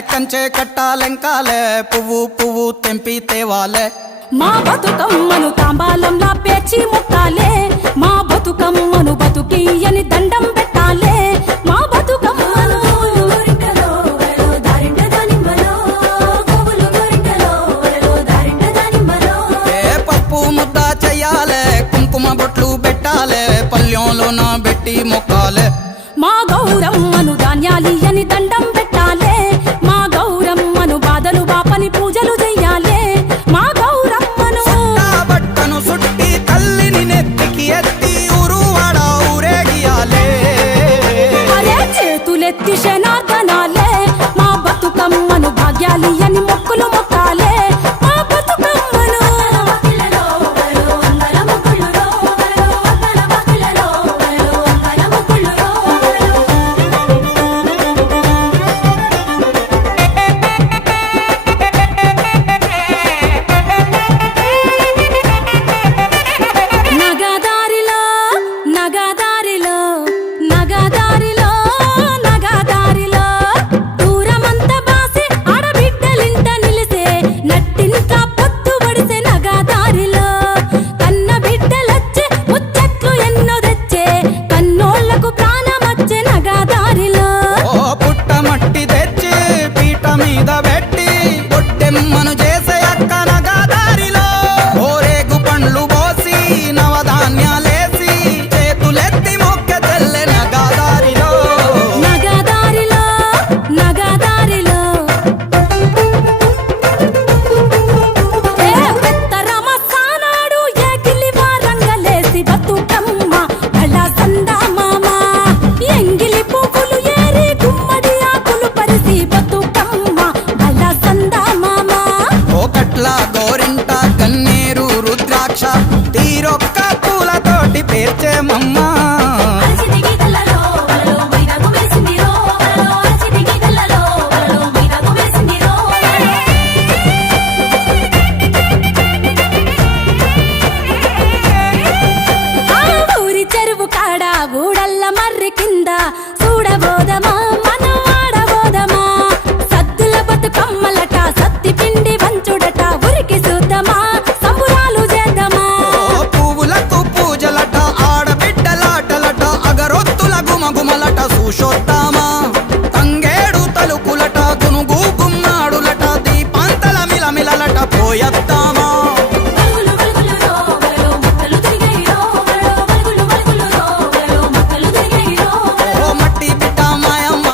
కంచె కట్టాలంకాలే పువ్వు పువ్వు తెంపి తేవాలే. మా బతుకమ్మను తాంబాలంలా పేచి ముట్టాలే. మా బతుకమ్మను బతుకి అని దండం పెట్టాలే. మా బతుకమ్మను పప్పు ముద్ద చెయ్యాలే కుంకుమ బొట్లు పెట్టాలే పల్లెంలోన పెట్టి మొక్క